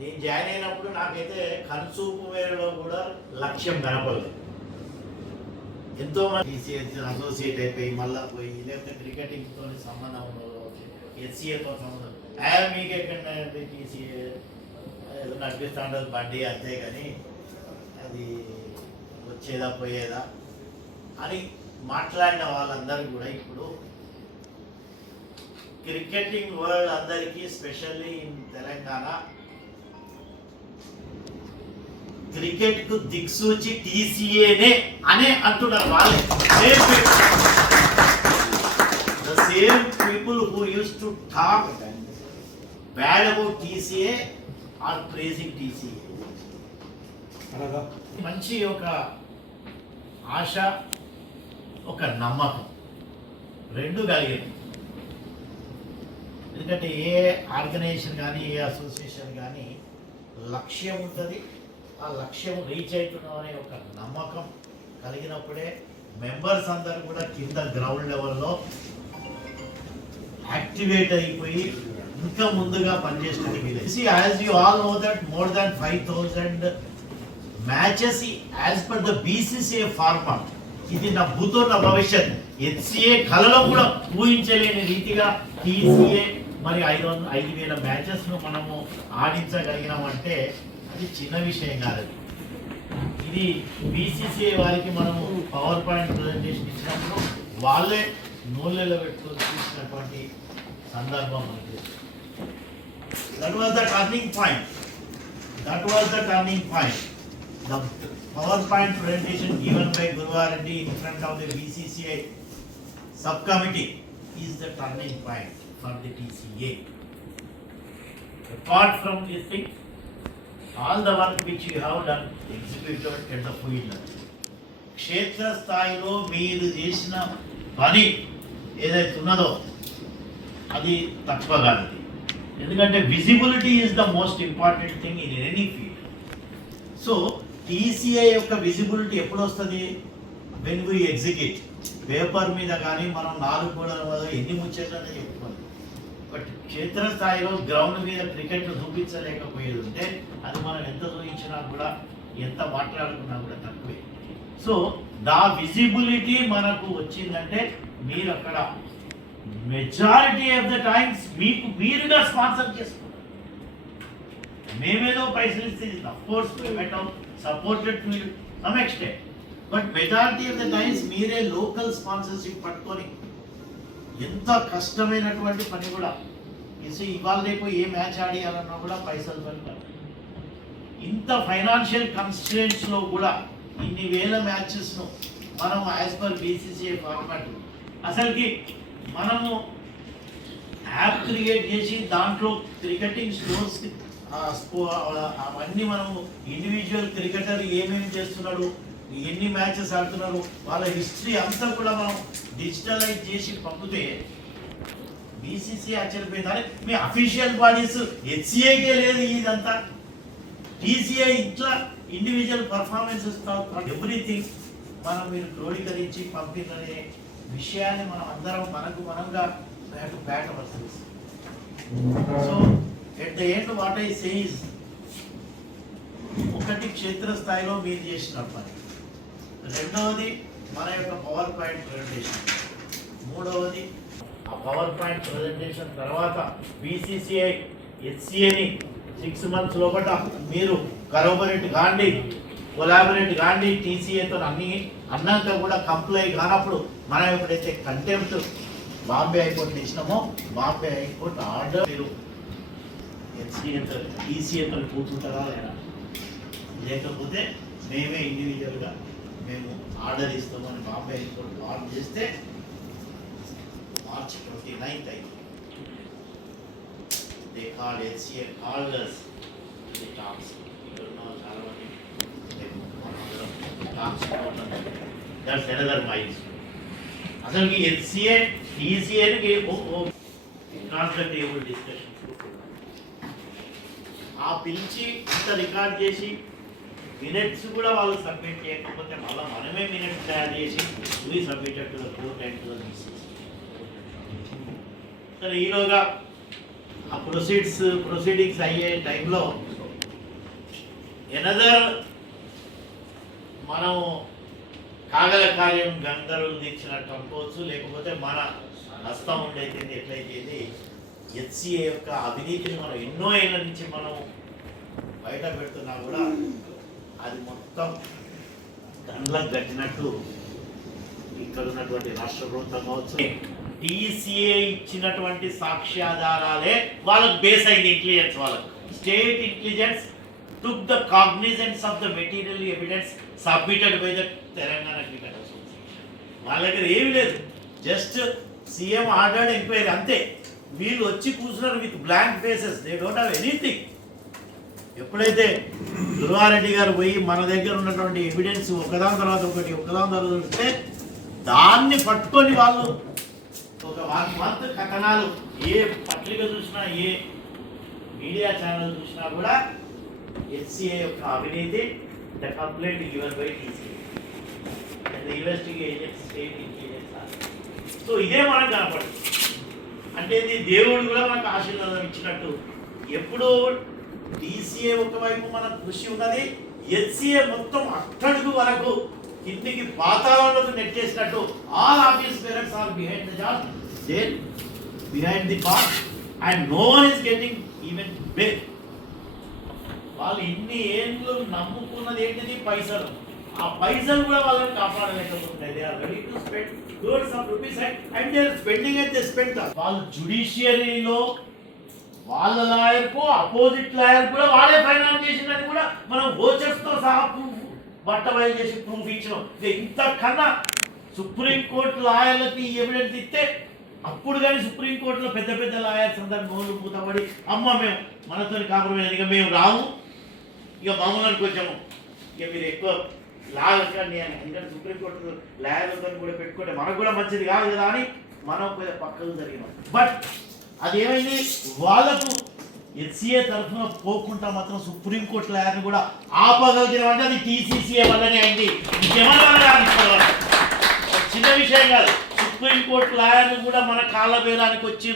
నేను జాయిన్ అయినప్పుడు నాకైతే కన్సూపు మేరలో కూడా లక్ష్యం కనపడలేదు. ఎంతోమంది టీసీఎస్ అసోసియేట్ అయిపోయి మళ్ళీ పోయి లేకపోతే క్రికెటింగ్తో సంబంధం ఉండదు, ఎస్సీఏతో సంబంధం మీకు ఎక్కడంటే టీసీఏ ఏదో నడిపిస్తూ ఉంటుంది బండి అంతే, కానీ అది వచ్చేదా పోయేదా అని మాట్లాడిన వాళ్ళందరూ కూడా ఇప్పుడు క్రికెటింగ్ వరల్డ్ అందరికీ స్పెషల్లీ ఇన్ తెలంగాణ క్రికెట్ కు దిక్సూచి టీసీఏనే అనే అంటున్నారు వాళ్ళే. The same people who used to talk bad about TCA are praising TCA. మంచి ఒక ఆశ, ఒక నమ్మకం రెండు కలిగింది. ఎందుకంటే ఏ ఆర్గనైజేషన్ కానీ ఏ అసోసియేషన్ కానీ లక్ష్యం ఉంటుంది, ఆ లక్ష్యం రీచ్ అవుతున్నాం అనే ఒక నమ్మకం కలిగినప్పుడే మెంబర్స్ అందరూ కూడా కింద గ్రౌండ్ లెవెల్లో యాక్టివేట్ అయిపోయి ఇంకా ముందుగా పనిచేస్తుంది. As you all know that more than 5,000 matches as per the BCCI format. ఇది నా భూతో నా భవిష్యత్. హెచ్సిఏ కళలో కూడా ఊహించలేని రీతిగా టీసీఏ మరి 5,000 మ్యాచెస్ను మనము ఆడించగలిగినామంటే అది చిన్న విషయం కాదు. ఇది బీసీసీఐ వారికి మనము పవర్ పాయింట్ ప్రజెంటేషన్ ఇచ్చినప్పుడు వాళ్ళే నోళ్ళలో పెట్టుకొని చూసినటువంటి సందర్భం మనకి. That was the turning point. The PowerPoint presentation given by Guruvareddy in front of the BCCI subcommittee is the turning point for the TCA. Apart from this thing, all the work which you have done executed at the field. క్షేత్ర స్థాయిలో మీరు చేసిన పని ఏదైతే ఉన్నదో అది తక్కువ కాదు. ఎందుకంటే visibility is the most important thing in any field. So TCI యొక్క విజిబిలిటీ ఎప్పుడు వస్తుంది? When we execute. పేపర్ మీద కానీ మనం 4 గోడల ఎన్ని ముచ్చేట్లనే చెప్పుకోవాలి, బట్ క్షేత్రస్థాయిలో గ్రౌండ్ మీద క్రికెట్ చూపించలేకపోయేది ఉంటే అది మనం ఎంత చూపించినా కూడా ఎంత మాట్లాడుకున్నా కూడా తక్కువే. సో దా విజిబిలిటీ మనకు వచ్చిందంటే మీరు అక్కడ మెజారిటీ ఆఫ్ ద టైమ్స్ మీకు మీరుగా స్పాన్సర్ చేసుకుంటారు. మేమేదో పైసలు ఇస్తే of course supported to some extent, but majority of the times మీరే లోకల్ స్పాన్సర్షిప్ పట్టుకొని ఎంత కష్టమైనటువంటి పని కూడా ఇవాళ రేపు ఏ మ్యాచ్ ఆడియాలన్నా కూడా పైసలు పడతారు. ఇంత ఫైనాన్షియల్ కన్స్ట్రెంట్స్లో కూడా ఇన్ని వేల మ్యాచెస్ను మనం యాజ్ పర్ బీసీసీఐ ఫార్మాట్ అసలుకి మనము యాప్ క్రియేట్ చేసి దాంట్లో క్రికెటింగ్ స్టోర్స్ అవన్నీ మనము ఇండివిజువల్ క్రికెటర్ ఏమేమి చేస్తున్నాడు, ఎన్ని మ్యాచెస్ ఆడుతున్నారు, వాళ్ళ హిస్టరీ అంతా కూడా మనం డిజిటలైజ్ చేసి పంపితే బీసీసీఐ ఆశ్చర్యపోయింది. మీ అఫీషియల్ బాడీస్ హెచ్సిఐకే లేదు ఇదంతా. టీసీఐ ఇట్లా ఇండివిజువల్ పర్ఫార్మెన్సెస్ ఎవ్రీథింగ్ మనం మీరు క్రోడీకరించి పంపిందనే విషయాన్ని మనం అందరం మనంగా బ్యాట్ వస్తుంది. So at the end what I say is, ఒకటి క్షేత్రస్థాయిలో మీరు చేసిన పని, రెండవది మన యొక్క పవర్ పాయింట్ ప్రజెంటేషన్, మూడవది ఆ పవర్ పాయింట్ ప్రజెంటేషన్ తర్వాత బీసీసీఐ హెచ్సిఏని 6 months లోపల మీరు కొలాబరేట్ కాండి టీసీఏతో అన్నాక కూడా కంప్లై కానప్పుడు మనం ఎప్పుడైతే కంటెంప్ట్ బాంబే హైకోర్టు ఇచ్చినామో బాంబే హైకోర్టు ఆర్డర్ మీరు హెచ్సిఏతో టీసీఏతో కూర్చుంటారా లేదా, లేకపోతే మేమే ఇండివిజువల్గా మేము ఆర్డర్ ఇస్తామని బాంబే హైకోర్టు ఆర్డర్ చేస్తే March 29th అయింది. They called HCA called us to the talks. చాలా మంది talks that's another milestone. అసలు హెచ్సిఏ టీసీఏకి క్రాస్ ద టేబుల్ డిస్కషన్ ఆ పిలిచి ఇంత రికార్డ్ చేసి మినిట్స్ కూడా వాళ్ళు సబ్మిట్ చేయకపోతే మళ్ళీ మనమే మినిట్స్ తయారు చేసి we submitted to the court and to the BCC. సరే ఈలోగా ఆ ప్రొసీడింగ్స్ అయ్యే టైంలో ఎనదర్ మనం కాగల కార్యం గంధర్వులు తీర్చినట్టు అనుకోవచ్చు, లేకపోతే మన హస్తం ఉండైతే ఎట్లయితే హెచ్సిఏ యొక్క అవినీతిని మనం ఎన్నో ఏళ్ళ నుంచి మనం బయట పెడుతున్నా కూడా అది మొత్తం దండ్లకు కట్టినట్టు ఇక్కడ ఉన్నటువంటి రాష్ట్ర ప్రభుత్వం కావచ్చు, టీసీఏ ఇచ్చినటువంటి సాక్ష్యాధారాలే వాళ్ళకు బేస్ అయింది. ఇంటెలిజెన్స్ వాళ్ళకు state intelligence took the cognizance of the material evidence submitted by the Telangana cricket association. వాళ్ళ దగ్గర ఏమి లేదు, జస్ట్ సీఎం ఆర్డర్డ్ ఎంక్వైరీ అంతే. వీళ్ళు వచ్చి కూర్చున్నారు with blank faces, they don't have anything. ఎప్పుడైతే దుర్గారెడ్డి గారు పోయి మన దగ్గర ఉన్నటువంటి ఎవిడెన్స్ ఒకదాని తర్వాత ఒకటి వస్తే దాన్ని పట్టుకొని వాళ్ళు ఒక 1 month కథనాలు ఏ పత్రిక చూసినా ఏ మీడియా ఛానల్ చూసినా కూడా హెచ్సిఏ యొక్క అవినీతి, the complaint given by TCA and the investigation state intelligence. So ఇదే మనకు కనపడుతుంది. అంటే ఇది దేవుడు కూడా మనకు ఆశీర్వాదం ఇచ్చినట్టు. ఎప్పుడు టీసీఏ ఒకవైపు మనకు కృషి ఉన్నది, హెచ్సిఏ మొత్తం అట్టడుగు వరకు కిందికి పాతాళంలోకి నెట్టేసినట్టు. All office bearers are behind the job, they behind the bar and no one is getting even bail. వాళ్ళు ఇన్ని ఏళ్ళు నమ్ముకున్నది ఏంటిది? పైసలు. ఆ పైసలు కూడా వాళ్ళని కాపాడలేకపోతున్నాయి. They are ready to spend crores of rupees and they are spending it, they spend. వాళ్ళు జుడిషియరీలో వాళ్ళ లాయర్కు అపోజిట్ లాయర్ కూడా వాళ్ళే ఫైనాన్స్ చేసిందని కూడా మనం వోచర్స్తో సహా ప్రూఫ్ బట్టబయలు చేసి ప్రూఫ్ ఇచ్చినాం. ఇంతకన్నా సుప్రీంకోర్టు లాయర్లకి ఈ ఎవిడెన్స్ ఇస్తే అప్పుడు కానీ సుప్రీంకోర్టులో పెద్ద పెద్ద లాయర్స్ అందరు నోళ్ళు పూతపడి అమ్మ మేము మనతో కాంప్రమైజ్, ఇక మేము రాము, ఇక మామూలు వచ్చాము, ఇక మీరు ఎక్కువ లాగండి అని. ఎందుకంటే సుప్రీంకోర్టు లాయర్లతో కూడా పెట్టుకుంటే మనకు కూడా మంచిది కాదు కదా అని మనం పక్కకు జరిగినాం. బట్ అదేమైంది, వాళ్ళకు హెచ్సిఏ తరఫున పోకుండా మాత్రం సుప్రీంకోర్టు లాయర్ని కూడా ఆపగలిగిన అంటే అది టీసీసీఏ వల్లనే అయింది. ఇంకేమన్నా చిన్న విషయం కాదు. సుప్రీంకోర్టు లాయర్లు కూడా మన కాళ్ళ బేరానికి వచ్చిండ్రు.